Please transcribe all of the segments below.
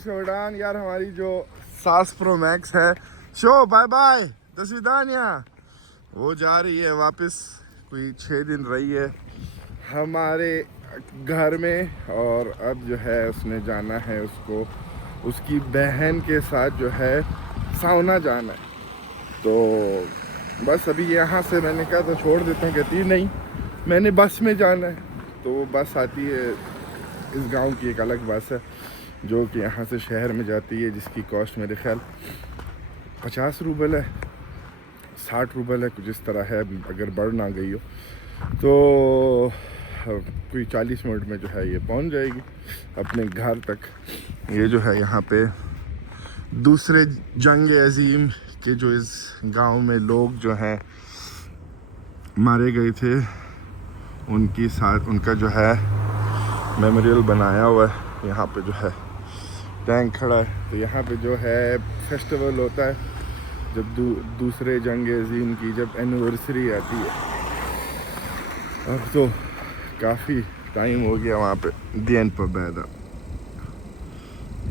उसका उड़ान यार। हमारी जो सास प्रो मैक्स है, शो बाय बाय दसविदानिया, वो जा रही है वापस। कोई 6 दिन रही है हमारे घर में और अब जो है उसने जाना है, उसको उसकी बहन के साथ जो है साउना जाना है। तो बस अभी यहाँ से मैंने कहा तो छोड़ देता हूँ, कहती नहीं मैंने बस में जाना है। तो वो बस आती है, इस गांव की एक अलग बस है जो कि यहाँ से शहर में जाती है, जिसकी कॉस्ट मेरे ख्याल 50 रूबल है, 60 रूबल है, कुछ इस तरह है, अगर बढ़ ना गई हो तो कोई 40 मिनट में जो है ये पहुँच जाएगी अपने घर तक। ये जो है यहाँ पे दूसरे जंग अजीम के जो इस गांव में लोग जो हैं मारे गए थे, उनकी साथ उनका जो है मेमोरियल बनाया हुआ है। यहाँ पे जो है टैंक खड़ा है। तो यहाँ पे जो है फेस्टिवल होता है जब दूसरे जंग अजीम की जब एनिवर्सरी आती है। अब तो काफ़ी टाइम हो गया वहाँ पे दिन पर बैदा।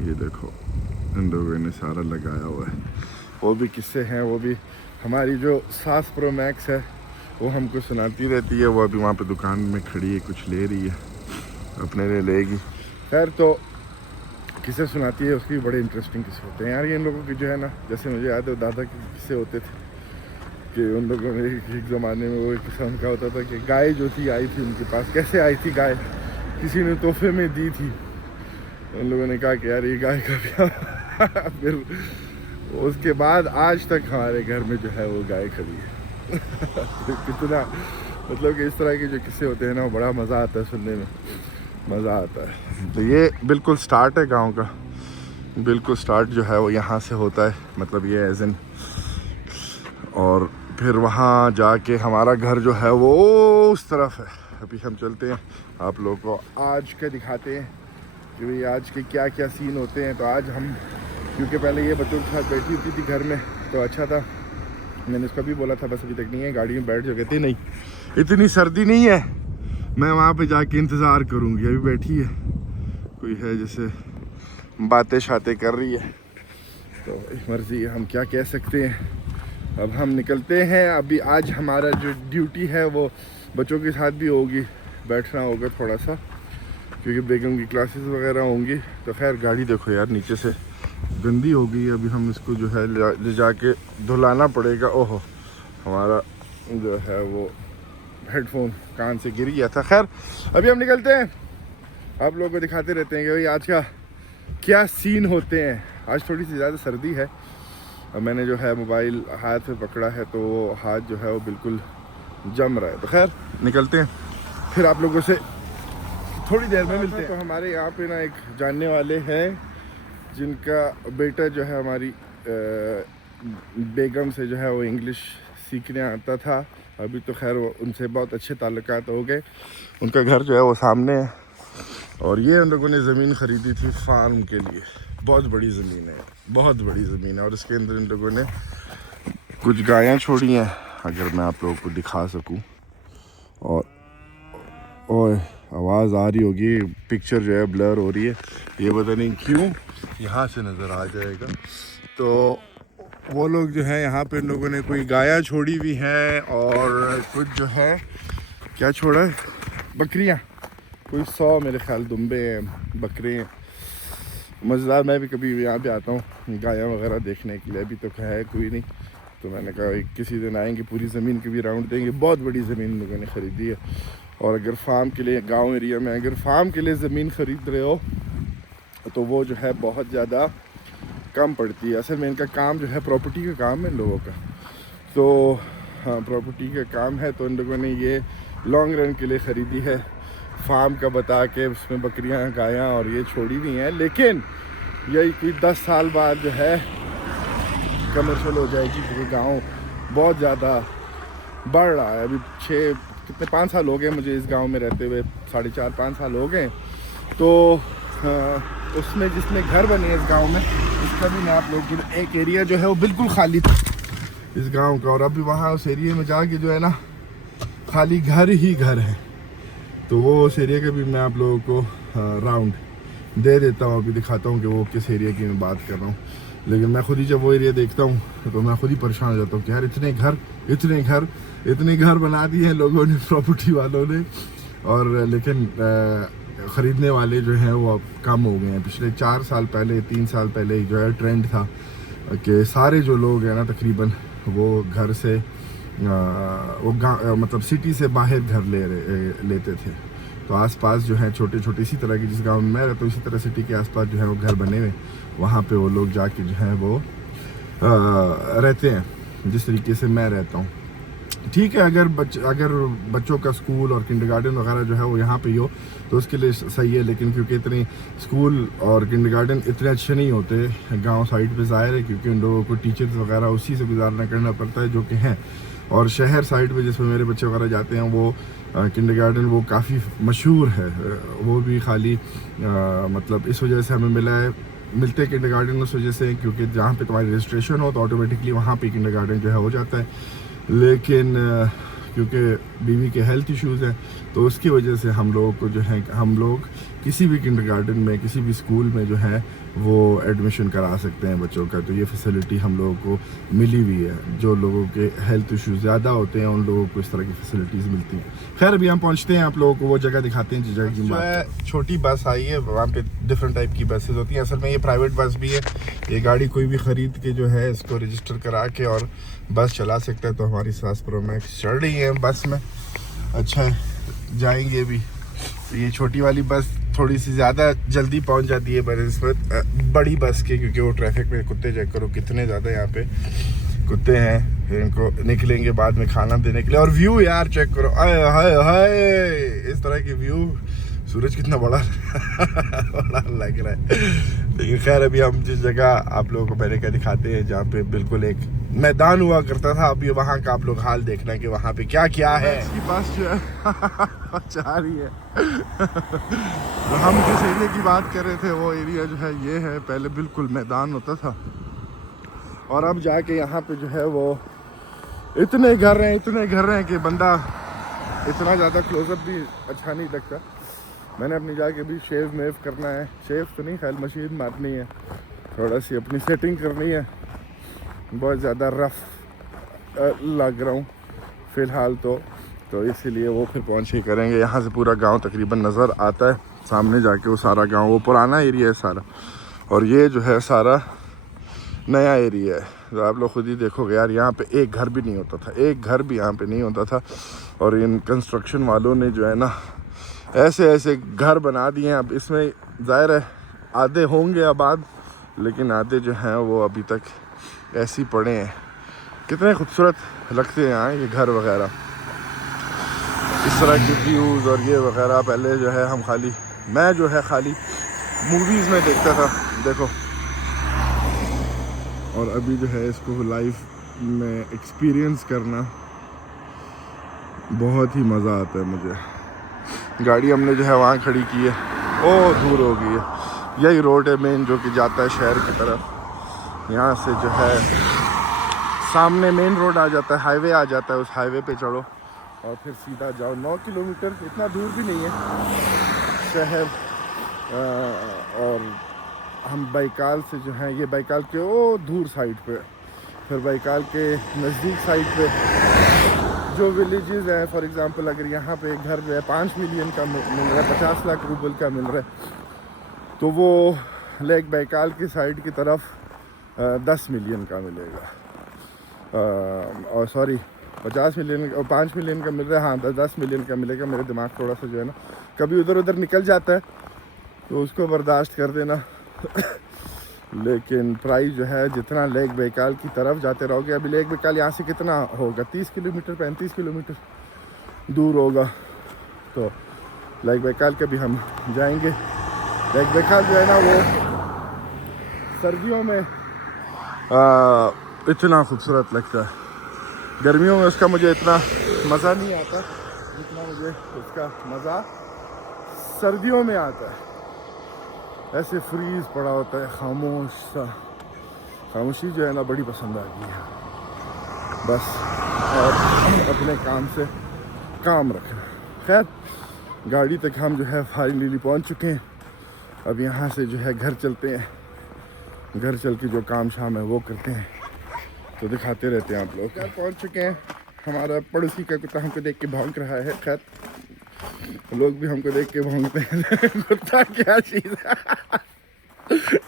ये देखो इन लोगों ने सारा लगाया हुआ है, वो भी किस्से हैं। वो भी हमारी जो सास प्रो मैक्स है वो हमको सुनाती रहती है। वो अभी वहाँ पे दुकान में खड़ी है, कुछ ले रही है, अपने लिए लेगी। खैर तो किस्से सुनाती है, उसकी बड़े इंटरेस्टिंग किस्से होते हैं यार। ये इन लोगों की जो है ना, जैसे मुझे याद है दादा के किस्से होते थे कि उन लोगों ने एक ज़माने में वो एक किस्सा उनका होता था कि गाय जो थी आई थी उनके पास। कैसे आई थी गाय? किसी ने तोहफे में दी थी। उन लोगों ने कहा कि यार ये गाय का ब्याह फिर उसके बाद आज तक हमारे घर में जो है वो गाय खड़ी है। कितना मतलब कि इस तरह के जो किस्से होते हैं ना, बड़ा मज़ा आता है सुनने में, मज़ा आता है। तो ये बिल्कुल स्टार्ट है गांव का, बिल्कुल स्टार्ट जो है वो यहाँ से होता है, मतलब ये एज इन। और फिर वहाँ जाके हमारा घर जो है वो उस तरफ है। अभी हम चलते हैं, आप लोगों को आज का दिखाते हैं कि भाई आज के क्या क्या सीन होते हैं। तो आज हम, क्योंकि पहले ये बच्चों के साथ बैठी होती थी घर में तो अच्छा था, मैंने उसका भी बोला था बस अभी तक नहीं है, गाड़ी में बैठ जाओ। कहते नहीं इतनी सर्दी नहीं है, मैं वहाँ पे जाके इंतज़ार करूँगी। अभी बैठी है, कोई है जैसे बातें शातें कर रही है, तो मर्ज़ी है, हम क्या कह सकते हैं। अब हम निकलते हैं। अभी आज हमारा जो ड्यूटी है वो बच्चों के साथ भी होगी, बैठना होगा थोड़ा सा, क्योंकि बेगम की क्लासेस वगैरह होंगी। तो खैर गाड़ी देखो यार नीचे से गंदी हो गई है, अभी हम इसको जो है ले जाके धुलाना पड़ेगा। ओहो, हमारा जो है वो हेडफोन कान से गिर गया था। खैर अभी हम निकलते हैं, आप लोगों को दिखाते रहते हैं कि भाई आज का क्या सीन होते हैं। आज थोड़ी सी ज़्यादा सर्दी है और मैंने जो है मोबाइल हाथ में पकड़ा है तो हाथ जो है वो बिल्कुल जम रहा है। तो खैर निकलते हैं, फिर आप लोगों से थोड़ी देर में मिलते हैं। तो हमारे यहाँ पे ना एक जानने वाले हैं जिनका बेटा जो है हमारी बेगम से जो है वो इंग्लिश सीखने आता था। अभी तो खैर वो उनसे बहुत अच्छे ताल्लुकात हो गए। उनका घर जो है वो सामने है और ये उन लोगों ने ज़मीन ख़रीदी थी फार्म के लिए। बहुत बड़ी ज़मीन है, बहुत बड़ी ज़मीन है, और इसके अंदर इन लोगों ने कुछ गायें छोड़ी हैं, अगर मैं आप लोगों को दिखा सकूं। और ओए आवाज़ आ रही होगी, पिक्चर जो है ब्लर हो रही है, ये पता नहीं क्यों, यहाँ से नज़र आ जाएगा। तो वो लोग जो है यहाँ पे इन लोगों ने कोई गाया छोड़ी हुई है और कुछ जो है क्या छोड़ा है, बकरियाँ, कोई 100 मेरे ख्याल दुम्बे हैं, बकरे हैं। मज़ेदार, मैं भी कभी यहाँ पे आता हूँ गाया वगैरह देखने के लिए। अभी तो है कोई नहीं, तो मैंने कहा किसी दिन आएंगे, पूरी ज़मीन के भी राउंड देंगे। बहुत बड़ी ज़मीन लोगों ने ख़रीदी है। और अगर फार्म के लिए, गांव एरिया में अगर फार्म के लिए ज़मीन ख़रीद रहे हो तो वो जो है बहुत ज़्यादा कम पड़ती है। असल में इनका काम जो है प्रॉपर्टी का काम है इन लोगों का। तो हाँ, प्रॉपर्टी का काम है, तो इन लोगों ने ये लॉन्ग रन के लिए ख़रीदी है, फार्म का बता के उसमें बकरियां गायां और ये छोड़ी हुई हैं। लेकिन यही कोई 10 साल बाद जो है कमर्शियल हो जाएगी, क्योंकि गांव बहुत ज़्यादा बढ़ रहा है। अभी 5 साल हो गए मुझे इस गांव में रहते हुए, 4.5-5 साल हो गए। तो उसमें जिसमें घर बने इस गांव में, इसका भी मैं आप लोगों को, एक एरिया जो है वो बिल्कुल खाली था इस गांव का, और अभी वहाँ उस एरिया में जाके जो है ना खाली घर ही घर है। तो वो उस एरिया का भी मैं आप लोगों को राउंड दे देता हूँ, अभी दिखाता हूँ कि वो किस एरिया की मैं बात कर रहा हूँ। लेकिन मैं खुद ही जब वो एरिया देखता हूँ तो मैं खुद ही परेशान हो जाता हूँ कि यार इतने घर बना दिए हैं लोगों ने, प्रॉपर्टी वालों ने, और लेकिन ख़रीदने वाले जो हैं वो अब कम हो गए हैं। पिछले 4 साल पहले 3 साल पहले जो है ट्रेंड था कि सारे जो लोग हैं ना तकरीबन वो घर से मतलब सिटी से बाहर घर लेते थे। तो आसपास जो है छोटे छोटे इसी तरह के, जिस गांव में मैं रहता हूँ इसी तरह सिटी के आसपास जो है वो घर बने हुए, वहाँ पे वो लोग जाके जो है वो रहते हैं, जिस तरीके से मैं रहता हूँ। ठीक है, अगर बच्चों का स्कूल और किंडरगार्टन वगैरह जो है वो यहाँ पे ही हो तो उसके लिए सही है, लेकिन क्योंकि इतने स्कूल और किंडरगार्टन इतने अच्छे नहीं होते गांव साइड पे, ज़ाहिर है, क्योंकि उन लोगों को टीचर्स वगैरह उसी से गुजारना करना पड़ता है जो कि हैं। और शहर साइड पे जिसमें मेरे बच्चे वगैरह जाते हैं वो किंडरगार्टन वो काफ़ी मशहूर है, वो भी खाली मतलब इस वजह से हमें मिलते किंडरगार्टन उस वजह से क्योंकि जहाँ पे तुम्हारी रजिस्ट्रेशन हो तो ऑटोमेटिकली वहाँ पे किंडरगार्टन जो है हो जाता है। लेकिन क्योंकि बीवी के हेल्थ इश्यूज़ हैं तो उसकी वजह से हम लोगों को जो है, हम लोग किसी भी किंडरगार्टन में किसी भी स्कूल में जो है वो एडमिशन करा सकते हैं बच्चों का। तो ये फैसिलिटी हम लोगों को मिली हुई है। जो लोगों के हेल्थ इश्यूज़ ज़्यादा होते हैं उन लोगों को इस तरह की फैसिलिटीज़ मिलती हैं। खैर अभी हम पहुँचते हैं, आप लोगों को वो जगह दिखाते हैं जिस जगह की बात। छोटी बस आई है, वहाँ पे डिफरेंट टाइप की बसेज होती हैं। असल में ये प्राइवेट बस भी है, ये गाड़ी कोई भी ख़रीद के जो है इसको रजिस्टर करा के और बस चला सकता है। तो हमारी सास प्रो मैक्स चढ़ रही है बस में। अच्छा है, जाएंगे भी। तो ये छोटी वाली बस थोड़ी सी ज़्यादा जल्दी पहुंच जाती है बनस्बत बड़ी बस के, क्योंकि वो ट्रैफिक में कुत्ते चेक करो कितने ज़्यादा यहाँ पे कुत्ते हैं। फिर इनको निकलेंगे बाद में खाना देने के लिए। और व्यू यार चेक करो, आए हाय हाय, इस तरह के व्यू, सूरज कितना बड़ा बड़ा लग रहा है। लेकिन खैर अभी हम जिस जगह आप लोगों को पहले का दिखाते हैं जहाँ पे बिल्कुल एक मैदान हुआ करता था, अभी वहाँ का आप लोग हाल देखना कि वहाँ पे क्या क्या है। इसकी बस जो है जा रही है। तो हम जिस एरिया की बात कर रहे थे वो एरिया जो है ये है, पहले बिल्कुल मैदान होता था और अब जाके यहाँ पे जो है वो इतने घर हैं कि बंदा इतना ज़्यादा क्लोजअप भी अच्छा नहीं लगता। मैंने अपनी जाके भी शेव करना है, शेव तो नहीं, खैर मशीन मारनी है, थोड़ा सी अपनी सेटिंग करनी है। बहुत ज़्यादा रफ लग रहा हूँ फ़िलहाल तो इसीलिए वो फिर पहुँच ही करेंगे। यहाँ से पूरा गांव तकरीबन नज़र आता है, सामने जाके वो सारा गांव, वो पुराना एरिया है सारा, और ये जो है सारा नया एरिया है। तो आप लोग खुद ही देखोगे यार, यहाँ पे एक घर भी नहीं होता था, एक घर भी यहाँ पे नहीं होता था। और इन कंस्ट्रक्शन वालों ने जो है ना ऐसे घर बना दिए हैं। अब इसमें ज़ाहिर है आधे होंगे आबाद, लेकिन आधे जो हैं वो अभी तक ऐसे ही पड़े हैं। कितने खूबसूरत लगते हैं यहाँ ये घर वगैरह, इस तरह के व्यूज़ और ये वगैरह। पहले जो है मैं जो है खाली मूवीज़ में देखता था, देखो, और अभी जो है इसको लाइफ में एक्सपीरियंस करना बहुत ही मज़ा आता है मुझे। गाड़ी हमने जो है वहाँ खड़ी की है, ओ दूर हो गई है। यही रोड है मेन जो कि जाता है शहर की तरफ। यहाँ से जो है सामने मेन रोड आ जाता है, हाईवे आ जाता है, उस हाईवे पे चढ़ो और फिर सीधा जाओ। 9 किलोमीटर, इतना दूर भी नहीं है शहर। और हम बाइकाल से जो है, ये बाइकाल के वो दूर साइड पे, फिर बाइकाल के नज़दीक साइड पे जो विलेजेस हैं, फॉर एग्जांपल अगर यहाँ पे एक घर जो है 5 मिलियन का मिल रहा है, 50 लाख रुपए का मिल रहा है, तो वो लेक बाइकाल की साइड की तरफ 10 मिलियन का मिलेगा। और सॉरी 50 मिलियन और 5 मिलियन का मिल रहा है, हाँ 10 मिलियन का मिलेगा। मेरे दिमाग थोड़ा सा जो है ना कभी उधर उधर निकल जाता है, तो उसको बर्दाश्त कर देना। लेकिन प्राइस जो है जितना लेक बैकाल की तरफ जाते रहोगे, अभी लेक बैकाल यहाँ से कितना होगा, 30 किलोमीटर 35 किलोमीटर दूर होगा। तो लेक बैकाल के भी हम जाएंगे। लेक बैकाल जो है ना वो सर्दियों में इतना खूबसूरत लगता है, गर्मियों में उसका मुझे इतना मज़ा नहीं आता जितना मुझे उसका मज़ा सर्दियों में आता है। ऐसे फ्रीज पड़ा होता है, खामोश सा, खामोशी जो है ना बड़ी पसंद आती है। बस और अपने काम से काम रखना। खैर गाड़ी तक हम जो है फाइनली पहुंच चुके हैं अब यहाँ से जो है घर चलते हैं, घर चल के जो काम शाम है वो करते हैं, तो दिखाते रहते हैं आप लोग। घर पहुँच चुके हैं, हमारा पड़ोसी का कुत्ता हमको देख के भौंक रहा है, खैर लोग भी हमको देख के भौंकते हैं कुत्ता क्या चीज़ है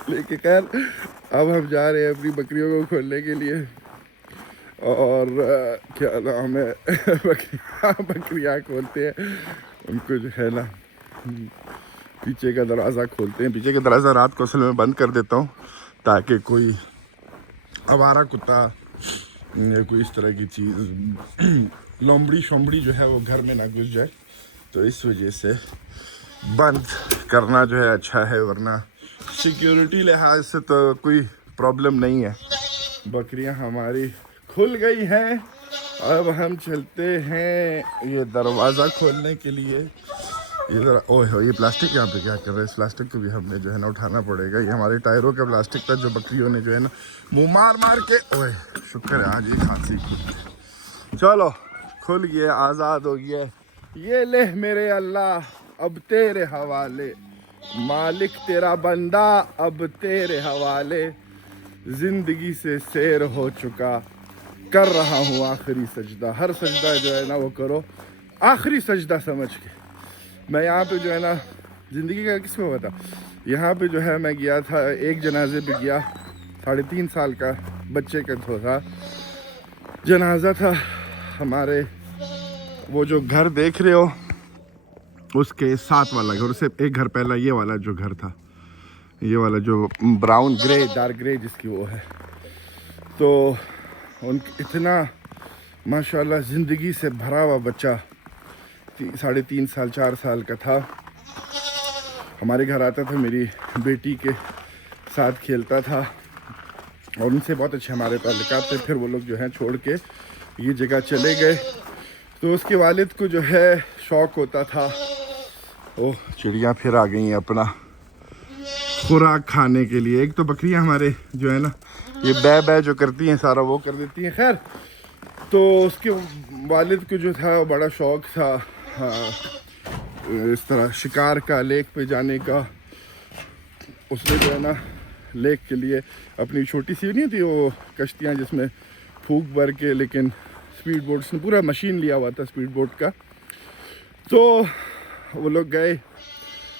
लेकिन खैर अब हम जा रहे हैं अपनी बकरियों को खोलने के लिए, और क्या नाम है बकरियाँ खोलते हैं उनको जो है ना, पीछे का दरवाज़ा खोलते हैं। पीछे का दरवाज़ा रात को असल में बंद कर देता हूँ ताकि कोई आवारा कुत्ता या कोई इस तरह की चीज़ लोमड़ी शोमड़ी जो है वो घर में ना घुस जाए, तो इस वजह से बंद करना जो है अच्छा है, वरना सिक्योरिटी लिहाज से तो कोई प्रॉब्लम नहीं है। बकरियां हमारी खुल गई हैं, अब हम चलते हैं ये दरवाज़ा खोलने के लिए। इधर ओह ये प्लास्टिक यहाँ पे क्या कर रहा है, इस प्लास्टिक को भी हमने जो है ना उठाना पड़ेगा। ये हमारे टायरों का प्लास्टिक था जो बकरियों ने जो है ना मुँह मार मार के, ओए शुक्र है आज ये खांसी। चलो खुल गया, आज़ाद हो गया। ये ले मेरे अल्लाह अब तेरे हवाले, मालिक तेरा बंदा अब तेरे हवाले, जिंदगी से सैर हो चुका, कर रहा हूँ आखिरी सजदा। हर सजदा जो है ना वो करो आखिरी सजदा समझ के। मैं यहाँ पे जो है ना, ज़िंदगी का किसमें हुआ था, यहाँ पे जो है मैं गया था, एक जनाजे पे गया, 3.5 साल का बच्चे का था जनाजा था। हमारे वो जो घर देख रहे हो उसके साथ वाला घर, उससे एक घर पहला ये वाला जो घर था, ये वाला जो ब्राउन ग्रे डार्क ग्रे जिसकी वो है, तो उन इतना माशाल्लाह ज़िंदगी से भरा हुआ बच्चा 3.5 साल 4 साल का था। हमारे घर आता था, मेरी बेटी के साथ खेलता था और उनसे बहुत अच्छे हमारे ताल्लुकात थे। फिर वो लोग जो हैं छोड़ के ये जगह चले गए, तो उसके वालिद को जो है शौक़ होता था, ओह चिड़ियाँ फिर आ गई हैं अपना खुराक खाने के लिए। एक तो बकरियाँ हमारे जो है ना ये बै जो करती हैं सारा वो कर देती हैं। खैर तो उसके वालिद को जो था बड़ा शौक़ था इस तरह शिकार का, लेक पे जाने का। उसने जो है ना लेक के लिए अपनी छोटी सी नहीं थी वो कश्तियाँ जिसमें फूक भर के, लेकिन स्पीड बोट, उसने पूरा मशीन लिया हुआ था स्पीड बोट का। तो वो लोग गए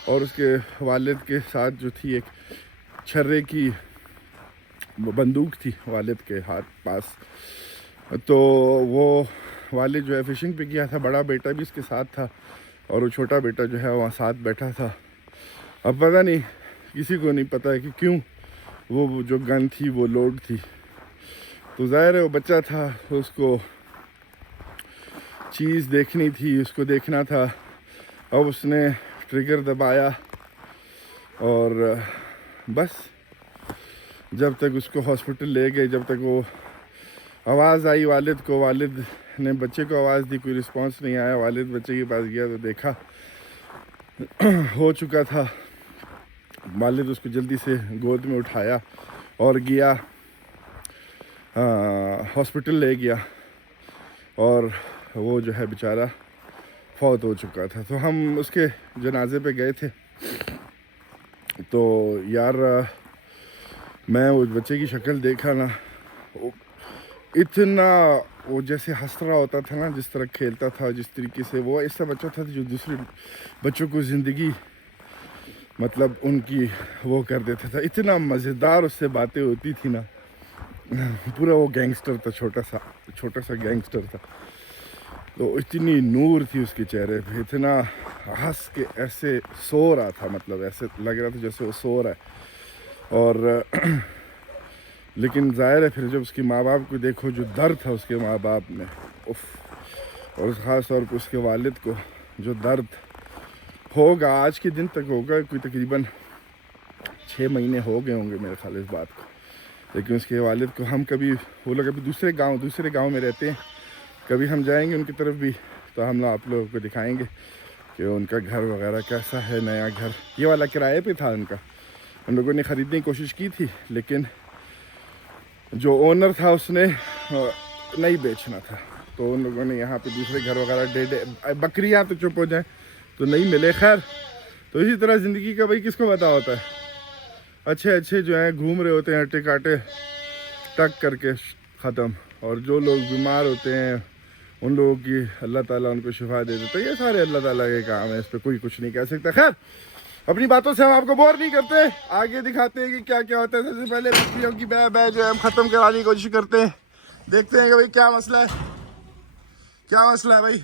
और उसके वालिद के साथ जो थी एक छर्रे की बंदूक थी वालिद के हाथ पास, तो वो वालिद जो है फिशिंग पे गया था, बड़ा बेटा भी इसके साथ था और वो छोटा बेटा जो है वहाँ साथ बैठा था। अब पता नहीं, किसी को नहीं पता है कि क्यों वो जो गन थी वो लोड थी, तो ज़ाहिर है वो बच्चा था, उसको चीज़ देखनी थी, उसको देखना था। अब उसने ट्रिगर दबाया और बस जब तक उसको हॉस्पिटल ले गए, जब तक वो आवाज़ आई वालिद को, वालिद ने बच्चे को आवाज़ दी, कोई रिस्पांस नहीं आया। वालिद बच्चे के पास गया तो देखा हो चुका था। वालिद उसको जल्दी से गोद में उठाया और गया हॉस्पिटल ले गया, और वो जो है बेचारा फौत हो चुका था। तो हम उसके जनाजे पे गए थे, तो यार मैं उस बच्चे की शक्ल देखा ना, इतना वो जैसे हंस रहा होता था ना, जिस तरह खेलता था, जिस तरीके से वो ऐसा बच्चा था जो दूसरे बच्चों को ज़िंदगी मतलब उनकी वो कर देता था। इतना मज़ेदार उससे बातें होती थी ना, पूरा वो गैंगस्टर था, छोटा सा गैंगस्टर था। तो इतनी नूर थी उसके चेहरे पे, इतना हंस के ऐसे सो रहा था, मतलब ऐसे लग रहा था जैसे वो सो रहा है। और लेकिन ज़ाहिर है फिर जब उसके माँ बाप को देखो, जो दर्द था उसके माँ बाप में, उफ, और ख़ास तौर पर उसके वालिद को जो दर्द होगा, आज के दिन तक होगा, कोई तकरीबन 6 महीने हो गए होंगे मेरे ख्याल इस बात को। लेकिन उसके वालिद को हम कभी, वो लोग अभी दूसरे गांव में रहते हैं, कभी हम जाएंगे उनकी तरफ भी तो हम आप लोगों को दिखाएंगे कि उनका घर वगैरह कैसा है। नया घर ये वाला किराए पे था उनका, हम लोगों ने ख़रीदने की कोशिश की थी, लेकिन जो ओनर था उसने नहीं बेचना था, तो उन लोगों ने यहाँ पे दूसरे घर वगैरह बकरियाँ तो चुप हो जाएं तो नहीं मिले। खैर तो इसी तरह ज़िंदगी का भाई किसको पता होता है, अच्छे अच्छे जो हैं घूम रहे होते हैं अट्टे काटे टक करके ख़त्म, और जो लोग बीमार होते हैं उन लोगों की अल्लाह ताला उनको शिफा दे देते। ये सारे अल्लाह ताला के काम है, इस पर कोई कुछ नहीं कह सकता। खैर अपनी बातों से हम आपको बोर नहीं करते, आगे दिखाते हैं कि क्या क्या होता है। सबसे पहले बकरियों की बै बै जो है हम ख़त्म कराने की कोशिश करते हैं, देखते हैं कि भाई क्या मसला है, क्या मसला है भाई।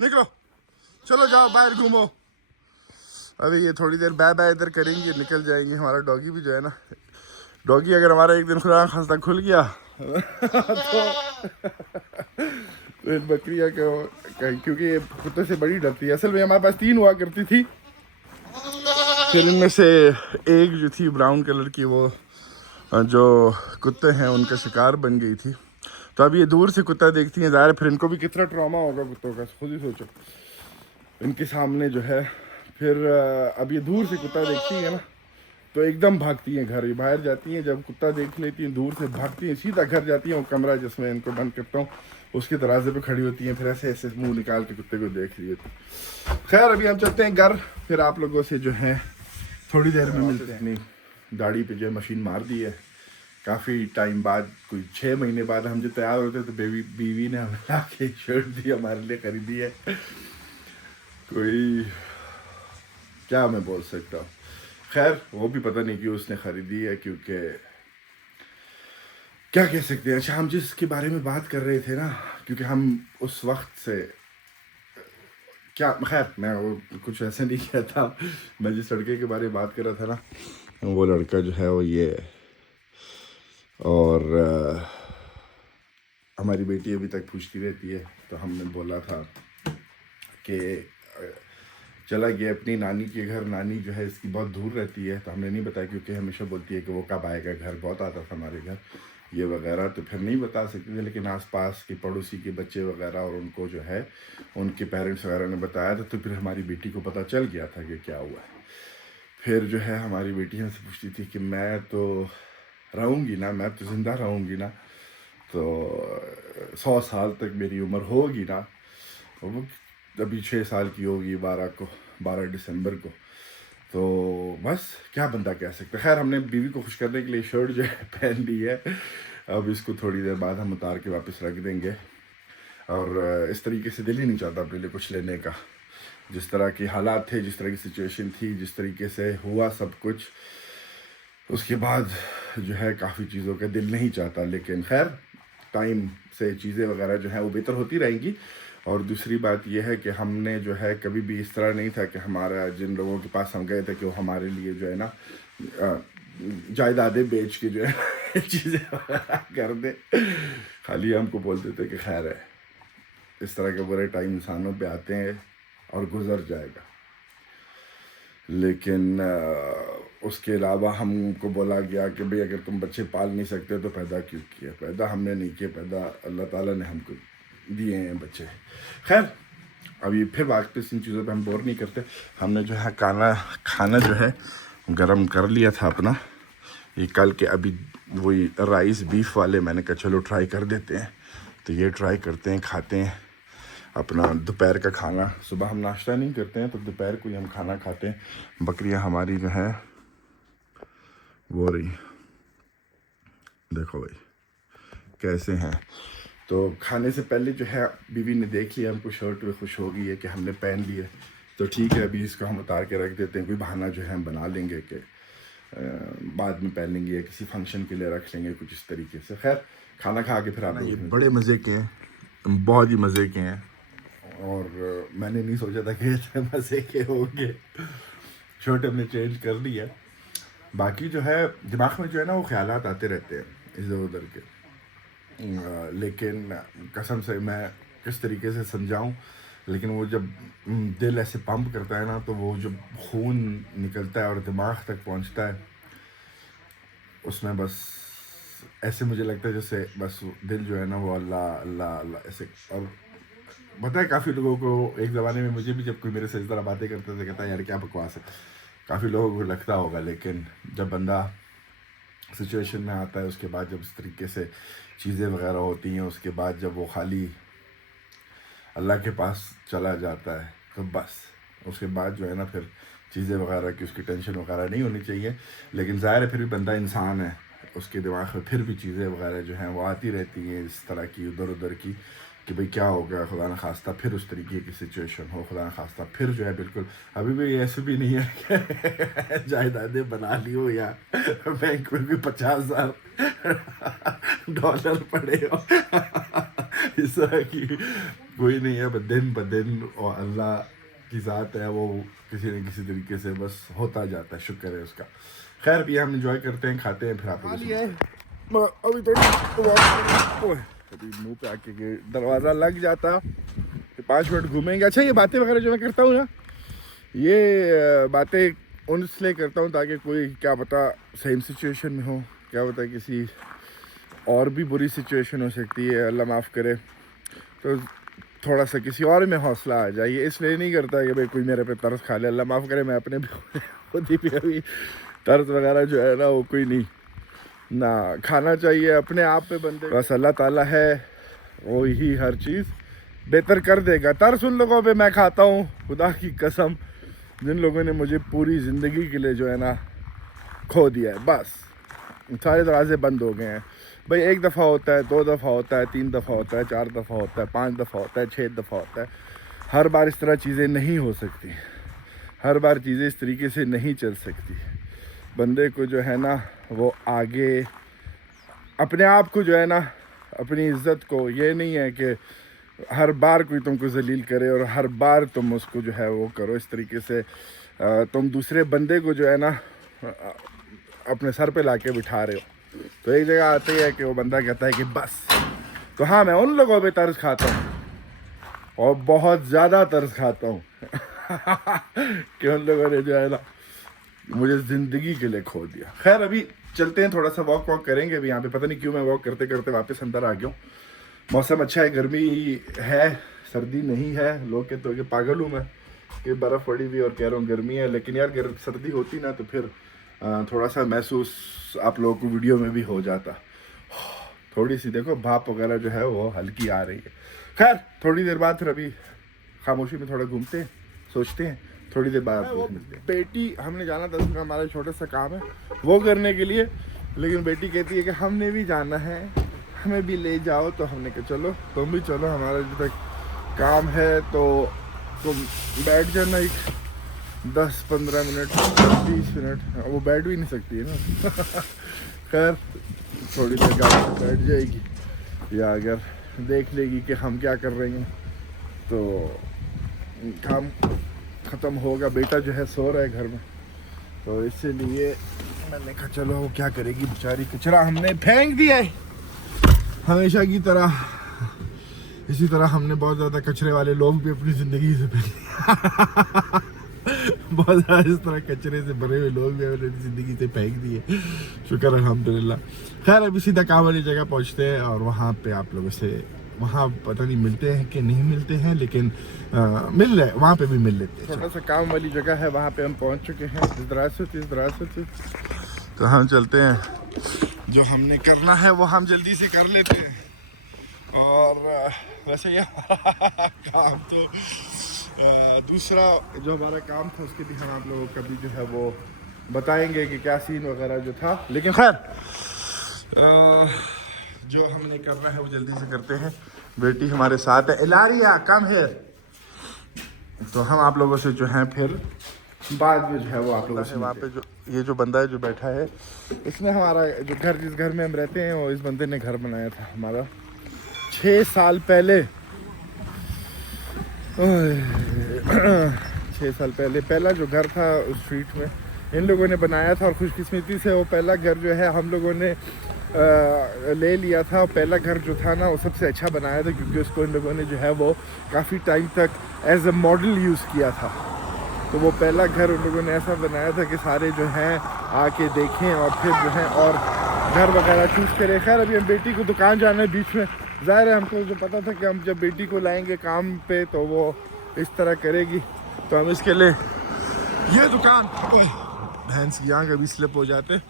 निकलो, चलो जाओ बाहर घूमो। अभी ये थोड़ी देर बै बै इधर करेंगे, निकल जाएंगे। हमारा डॉगी भी जो है ना, डॉगी अगर हमारा एक दिन खुदा खास्ता खुल गया तो इन बकरियाँ को, क्योंकि ये कुत्ते से बड़ी डरती है। असल में हमारे पास 3 हुआ करती थी, फिर इनमें से एक जो थी ब्राउन कलर की, वो जो कुत्ते हैं उनका शिकार बन गई थी। तो अब ये दूर से कुत्ता देखती हैं, ज़ाहिर फिर इनको भी कितना ट्रॉमा होगा कुत्तों का, खुद ही सोचो इनके सामने जो है। फिर अब ये दूर से कुत्ता देखती है ना तो एकदम भागती हैं घर, बाहर जाती हैं, जब कुत्ता देख लेती हैं दूर से भागती हैं, सीधा घर जाती हैं। वो कमरा जिसमें इनको बंद करता हूँ उसके दरवाजे पे खड़ी होती हैं, फिर ऐसे ऐसे मुंह निकाल के कुत्ते को देख रही होती। खैर अभी हम चलते हैं घर, फिर आप लोगों से जो है थोड़ी देर में मिलते हैं। अपनी दाढ़ी पे जो है मशीन मार दी है काफ़ी टाइम बाद, कोई 6 महीने बाद हम जो तैयार होते तो बीवी ने हमें ला के शर्ट दी, हमारे लिए खरीदी है। कोई क्या मैं बोल सकता हूँ, खैर वो भी पता नहीं क्यों उसने ख़रीदी है, क्योंकि क्या कह सकते हैं। अच्छा हम जिसके बारे में बात कर रहे थे ना, क्योंकि हम उस वक्त से क्या, खैर मैं वो कुछ ऐसे नहीं किया था। मैं जिस लड़के के बारे में बात कर रहा था ना, वो लड़का जो है वो ये है। और हमारी बेटी अभी तक पूछती रहती है, तो हमने बोला था कि चला गया अपनी नानी के घर। नानी जो है इसकी बहुत दूर रहती है, तो हमने नहीं बताया, क्योंकि हमेशा बोलती है कि वो कब आएगा घर, बहुत आता था हमारे घर ये वगैरह, तो फिर नहीं बता सकते थे। लेकिन आसपास के पड़ोसी के बच्चे वगैरह और उनको जो है उनके पेरेंट्स वगैरह ने बताया था, तो फिर हमारी बेटी को पता चल गया था कि क्या हुआ है। फिर जो है हमारी बेटी हमसे पूछती थी कि मैं तो रहूँगी ना, मैं तो ज़िंदा रहूँगी ना, तो 100 साल तक मेरी उम्र होगी ना। वो अभी 6 साल की होगी 12 दिसंबर को, तो बस क्या बंदा कह सकता है। खैर हमने बीवी को खुश करने के लिए शर्ट जो है पहन ली है, अब इसको थोड़ी देर बाद हम उतार के वापस रख देंगे। और इस तरीके से दिल ही नहीं चाहता अपने लिए कुछ लेने का, जिस तरह के हालात थे, जिस तरह की सिचुएशन थी, जिस तरीके से हुआ सब कुछ, उसके बाद जो है काफ़ी चीज़ों का दिल नहीं चाहता। लेकिन खैर टाइम से चीज़ें वगैरह जो है वो बेहतर होती रहेंगी। और दूसरी बात यह है कि हमने जो है कभी भी इस तरह नहीं था कि हमारा, जिन लोगों के पास हम गए थे, कि वो हमारे लिए जो है ना जायदादें बेच के जो है चीज़ें कर दे। खाली हमको बोलते थे कि खैर है, इस तरह के बुरे टाइम इंसानों पे आते हैं और गुजर जाएगा। लेकिन उसके अलावा हमको बोला गया कि भाई अगर तुम बच्चे पाल नहीं सकते तो पैदा क्यों किया। पैदा हमने नहीं किया, पैदा अल्लाह ताला ने हमको दिए हैं बच्चे। खैर अभी फिर वापस इन चीज़ों पे हम बोर नहीं करते। हमने जो है खाना जो है गरम कर लिया था अपना, ये कल के अभी वही राइस बीफ वाले, मैंने कहा चलो ट्राई कर देते हैं, तो ये ट्राई करते हैं, खाते हैं अपना दोपहर का खाना। सुबह हम नाश्ता नहीं करते हैं, तो दोपहर को ही हम खाना खाते हैं। बकरियां हमारी जो है वो रही, देखो भाई कैसे हैं। तो खाने से पहले जो है बीवी ने देख लिया हमको शर्ट में, खुश हो गई है कि हमने पहन लिए, तो ठीक है अभी इसको हम उतार के रख देते हैं। कोई बहाना जो है हम बना लेंगे कि बाद में पहन लेंगे या किसी फंक्शन के लिए रख लेंगे, कुछ इस तरीके से। खैर खाना खा के फिर आप ये बड़े मज़े के हैं, बहुत ही मज़े के हैं, और मैंने नहीं सोचा था कि इतने मज़े के होंगे। शर्ट हमने चेंज कर ली है। बाकी जो है दिमाग में जो है ना वो ख्यालात आते रहते हैं इधर उधर के, लेकिन कसम से मैं किस तरीके से समझाऊं, लेकिन वो जब दिल ऐसे पंप करता है ना, तो वो जब खून निकलता है और दिमाग तक पहुंचता है, उसमें बस ऐसे मुझे लगता है जैसे बस दिल जो है ना वो अल्लाह अल्लाह अल्लाह ऐसे। और पता है काफ़ी लोगों को, एक ज़माने में मुझे भी जब कोई मेरे से इस तरह बातें करते थे, कहता है यार क्या बकवास है, काफ़ी लोगों को लगता होगा। लेकिन जब बंदा सिचुएशन में आता है, उसके बाद जब इस तरीके से चीज़ें वगैरह होती हैं, उसके बाद जब वो खाली अल्लाह के पास चला जाता है, तो बस उसके बाद जो है ना फिर चीज़ें वगैरह की उसकी टेंशन वगैरह नहीं होनी चाहिए। लेकिन ज़ाहिर है फिर भी बंदा इंसान है, उसके दिमाग में फिर भी चीज़ें वगैरह जो हैं वो आती रहती हैं इस तरह की उधर उधर की, कि भाई क्या हो गया, खुदा न खास्ता फिर उस तरीके की सिचुएशन हो, खुदा न खास्ता फिर जो है बिल्कुल अभी भी ऐसे भी नहीं है कि जायदादें बना ली हो या बैंक में भी $50,000 पड़े हो इस तरह की कोई नहीं है। दिन ब दिन और अल्लाह की ज़ात है, वो किसी न किसी तरीके से बस होता जाता है, शुक्र है उसका। खैर भी हम इंजॉय करते हैं, खाते हैं, फिर आप अभी थोड़ी अभी मुंह पे आके के दरवाज़ा लग जाता, 5 मिनट घूमेंगे। अच्छा, ये बातें वगैरह जो मैं करता हूँ ना, ये बातें उन इसलिए करता हूँ ताकि कोई क्या पता सेम सिचुएशन में हो, क्या पता किसी और भी बुरी सिचुएशन हो सकती है, अल्लाह माफ़ करे, तो थोड़ा सा किसी और में हौसला आ जाए। इसलिए नहीं करता कि भाई कोई मेरे पे तरस खा ले, अल्लाह माफ़ करे, मैं अपने भी खुद ही पे अभी तरस वगैरह जो है ना वो कोई नहीं ना खाना चाहिए अपने आप पे बंदे, बस अल्लाह ताला है वो ही हर चीज़ बेहतर कर देगा। तरस उन लोगों पे मैं खाता हूँ, खुदा की कसम, जिन लोगों ने मुझे पूरी ज़िंदगी के लिए जो है ना खो दिया है। बस सारे दरवाजे बंद हो गए हैं भाई। 1 दफ़ा होता है, 2 दफ़ा होता है, 3 दफ़ा होता है, 4 दफ़ा होता है, 5 दफ़ा होता है, 6 दफ़ा होता है। हर बार इस तरह चीज़ें नहीं हो सकती, हर बार चीज़ें इस तरीके से नहीं चल सकती। बंदे को जो है ना वो आगे अपने आप को जो है ना, अपनी इज़्ज़त को, ये नहीं है कि हर बार कोई तुमको जलील करे और हर बार तुम उसको जो है वो करो इस तरीके से। तुम दूसरे बंदे को जो है ना अपने सर पे लाके बिठा रहे हो, तो एक जगह आती है कि वो बंदा कहता है कि बस। तो हाँ, मैं उन लोगों पे तरस खाता हूँ और बहुत ज़्यादा तरस खाता हूँ कि उन लोगों ने जो है ना मुझे ज़िंदगी के लिए खो दिया। खैर अभी चलते हैं, थोड़ा सा वॉक करेंगे। अभी यहाँ पे पता नहीं क्यों मैं वॉक करते करते वापस अंदर आ गया हूँ। मौसम अच्छा है, गर्मी है, सर्दी नहीं है। लोग कहते हो कि पागल हूँ मैं कि बर्फ़ पड़ी हुई और कह रहा हूँ गर्मी है, लेकिन यार सर्दी होती ना तो फिर थोड़ा सा महसूस आप लोगों को वीडियो में भी हो जाता। थोड़ी सी देखो भाप वगैरह जो है वो हल्की आ रही है। खैर थोड़ी देर बाद फिर अभी खामोशी में थोड़ा घूमते हैं, सोचते हैं, थोड़ी देर बाद मिलते हैं। बेटी हमने जाना था, उसमें हमारा छोटा सा काम है वो करने के लिए, लेकिन बेटी कहती है कि हमने भी जाना है, हमें भी ले जाओ। तो हमने कहा चलो तुम भी चलो, हमारा जो तक काम है तो तुम बैठ जाना, एक 10-15 मिनट 20 मिनट, वो बैठ भी नहीं सकती है ना खैर थोड़ी देर गाड़ी में बैठ जाएगी या अगर देख लेगी कि हम क्या कर रहे हैं तो काम ख़त्म होगा। बेटा जो है सो रहा है घर में, तो इसीलिए मैंने कहा चलो वो क्या करेगी बेचारी, कचरा हमने फेंक दिया है हमेशा की तरह। इसी तरह हमने बहुत ज़्यादा कचरे वाले लोग भी अपनी ज़िंदगी से फेंक बहुत ज़्यादा इस तरह कचरे से भरे हुए लोग भी अपनी ज़िंदगी से फेंक दिए, शुक्र अल्हम्दुलिल्लाह। खैर अभी सीधा काम वाली जगह पहुंचते हैं और वहाँ पे आप लोगों से, वहाँ पता नहीं मिलते हैं कि नहीं मिलते हैं, लेकिन मिल रहे, वहाँ पे भी मिल लेते हैं। थोड़ा सा काम वाली जगह है, वहाँ पे हम पहुँच चुके हैं। इस तरह से तो हम चलते हैं, जो हमने करना है वो हम जल्दी से कर लेते हैं। और वैसे ये हमारा काम तो दूसरा जो हमारा काम था उसके भी हम आप लोगों को कभी जो है वो बताएंगे कि क्या सीन वगैरह जो था। लेकिन खैर जो हमने करना है वो जल्दी से करते हैं। बेटी हमारे साथ है, इलारिया कम है, तो हम आप लोगों से जो है फिर बाद में जो है वो आप लोगों से वहाँ पे जो ये जो बंदा है जो बैठा है, इसने हमारा जो घर, जिस घर में हम रहते हैं, वो इस बंदे ने घर बनाया था हमारा 6 साल पहले। 6 साल पहले पहला जो घर था उस स्ट्रीट में इन लोगों ने बनाया था, और खुशकिस्मती से वो पहला घर जो है हम लोगों ने ले लिया था। पहला घर जो था ना वो सबसे अच्छा बनाया था, क्योंकि उसको इन लोगों ने जो है वो काफ़ी टाइम तक एज अ मॉडल यूज़ किया था। तो वो पहला घर उन लोगों ने ऐसा बनाया था कि सारे जो हैं आके देखें और फिर जो है और घर वगैरह चूज़ करें। खैर अभी हम बेटी को दुकान जाना है बीच में, ज़ाहिर है हमको जो पता था कि हम जब बेटी को लाएंगे काम पे तो वो इस तरह करेगी, तो हम इसके लिए ये दुकान, भैंस की आँख अभी स्लिप हो जाते,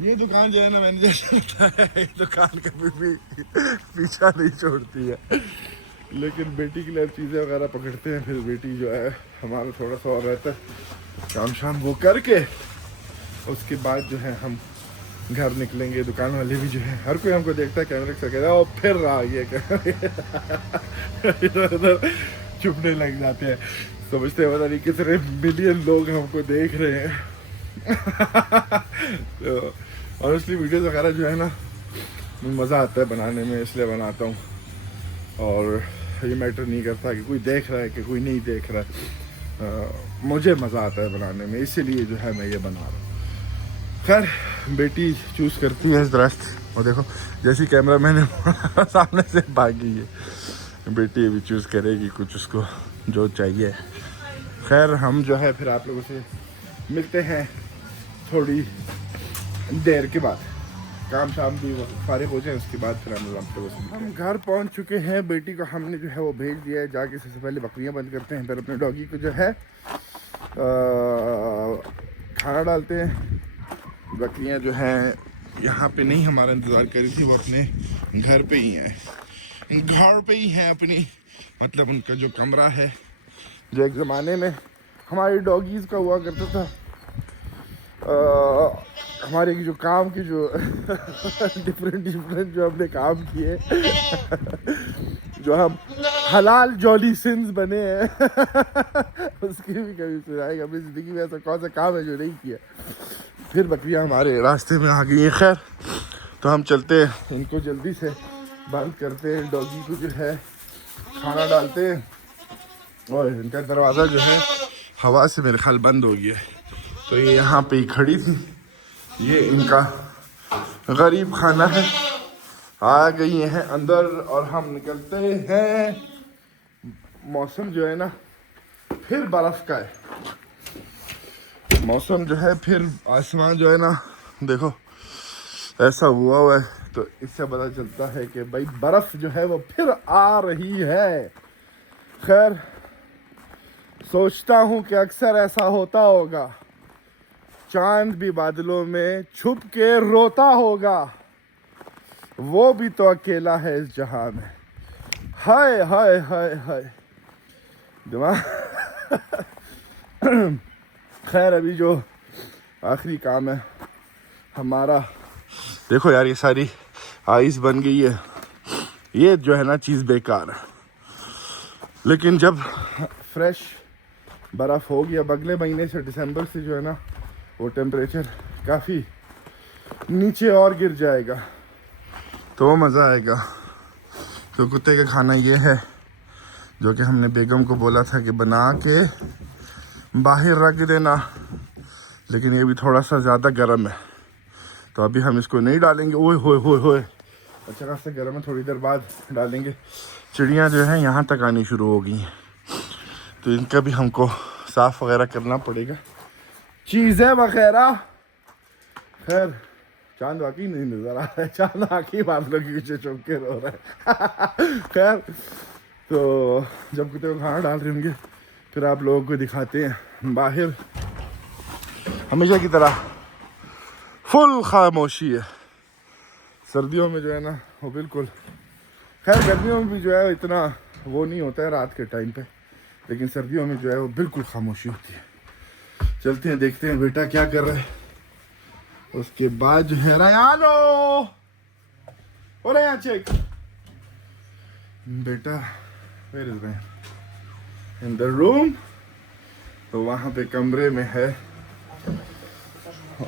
ये दुकान जो है ना, मैंने जैसे बताया ये दुकान कभी भी पीछा नहीं छोड़ती है। लेकिन बेटी के लिए चीज़ें वगैरह पकड़ते हैं, फिर बेटी जो है हमारा थोड़ा सा और रहता है, काम शाम वो करके उसके बाद जो है हम घर निकलेंगे। दुकान वाले भी जो है हर कोई हमको देखता है कैमरे से कहता है ओ फिर रहा ये इधर उधर चुपने लग जाते हैं, समझते हैं पता नहीं कितने मिलियन लोग हमको देख रहे हैं। तो ऑनेस्टली वीडियोस वगैरह जो है ना मज़ा आता है बनाने में, इसलिए बनाता हूँ। और ये मैटर नहीं करता कि कोई देख रहा है कि कोई नहीं देख रहा है, मुझे मज़ा आता है बनाने में, इसीलिए जो है मैं ये बना रहा हूँ। खैर बेटी चूज़ करती है इस दरख्त, और देखो जैसी कैमरा मैंने सामने से भागी है, बेटी भी चूज़ करेगी कुछ उसको जो चाहिए। खैर हम जो है फिर आप लोगों से मिलते हैं थोड़ी देर के बाद, काम शाम भी फारिग हो जाए उसके बाद फिर हम घर पहुंच चुके हैं। बेटी को हमने जो है वो भेज दिया है, जाके सबसे पहले बकरियां बंद करते हैं, फिर अपने डॉगी को जो है खाना डालते हैं। बकरियां जो हैं यहाँ पे नहीं हमारा इंतज़ार कर रही थी, वो अपने घर पे ही हैं, घर पे ही हैं अपनी, मतलब उनका जो कमरा है जो एक ज़माने में हमारे डॉगीज़ का हुआ करता था। हमारे जो काम की जो डिफरेंट जो हमने काम किए जो हम हलाल जॉली सिंस बने हैं उसकी भी कभी सुनाएगा। अपनी ज़िंदगी में ऐसा कौन सा काम है जो नहीं किया। फिर बकरियां हमारे रास्ते में आ गई हैं। खैर तो हम चलते हैं, इनको जल्दी से बंद करते हैं, डॉगी को जो है खाना डालते हैं, और इनका दरवाज़ा जो है हवा से मेरे ख्याल बंद हो गया है, तो ये यहाँ पे ही खड़ी थी। ये इनका गरीब खाना है, आ गई हैं अंदर और हम निकलते हैं। मौसम जो है ना फिर बर्फ़ का है, मौसम जो है फिर आसमान जो है ना देखो ऐसा हुआ है, तो इससे पता चलता है कि भाई बर्फ़ जो है वो फिर आ रही है। खैर सोचता हूँ कि अक्सर ऐसा होता होगा, चांद भी बादलों में छुप के रोता होगा, वो भी तो अकेला है इस जहां में। हाय हाय हाय हाय दिमाग। खैर अभी जो आखिरी काम है हमारा, देखो यार ये सारी आइस बन गई है, ये जो है ना चीज़ बेकार है, लेकिन जब फ्रेश बर्फ़ हो गया अगले महीने से दिसंबर से जो है ना वो टेम्परेचर काफ़ी नीचे और गिर जाएगा, तो वो मज़ा आएगा। तो कुत्ते का खाना ये है जो कि हमने बेगम को बोला था कि बना के बाहर रख देना, लेकिन ये भी थोड़ा सा ज़्यादा गर्म है, तो अभी हम इसको नहीं डालेंगे। ओए होए होए होए, अच्छा खासा गर्म है, थोड़ी देर बाद डालेंगे। चिड़ियाँ जो हैं यहाँ तक आनी शुरू हो गई हैं, तो इनका भी हमको साफ़ वगैरह करना पड़ेगा, चीज़ें वगैरह। खैर चांद वाकई नहीं नज़र आ रहा है, चांद वाकई बादलों के पीछे छुप के रो रहा है। खैर तो जब कुत्ते को खाना डाल रहे होंगे फिर आप लोगों को दिखाते हैं। बाहर हमेशा की तरह फुल खामोशी है, सर्दियों में जो है ना वो बिल्कुल, खैर गर्मियों में भी जो है इतना वो नहीं होता है रात के टाइम पे, लेकिन सर्दियों में जो है वो बिल्कुल खामोशी होती है। चलते हैं देखते हैं बेटा क्या कर रहा है, उसके बाद जो है रयानो बोले यहाँ चेक बेटा where is Ryan in the room, तो वहाँ पे कमरे में है,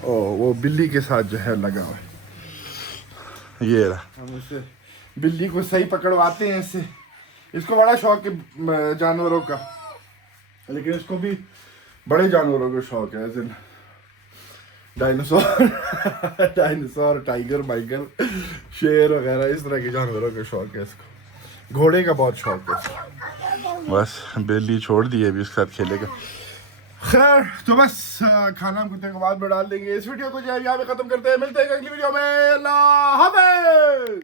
ओ वो बिल्ली के साथ जो है लगा हुआ है। ये रहा, हम उसे बिल्ली को सही पकड़वाते हैं इससे, इसको बड़ा शौक है जानवरों का, लेकिन इसको भी बड़े जानवरों का शौक है, जैसे डायनासोर डायनासोर टाइगर माइगर शेर वगैरह इस तरह के जानवरों का शौक है इसको, घोड़े का बहुत शौक है इसको। बस बिल्ली छोड़ दी है, अभी उसके साथ खेलेगा। खैर तो बस खाना हम कुत्ते को बाद में डाल देंगे। इस वीडियो को जो है यहाँ पे खत्म करते हैं, मिलते हैं अगली वीडियो में, अल्लाह हाफ़िज़।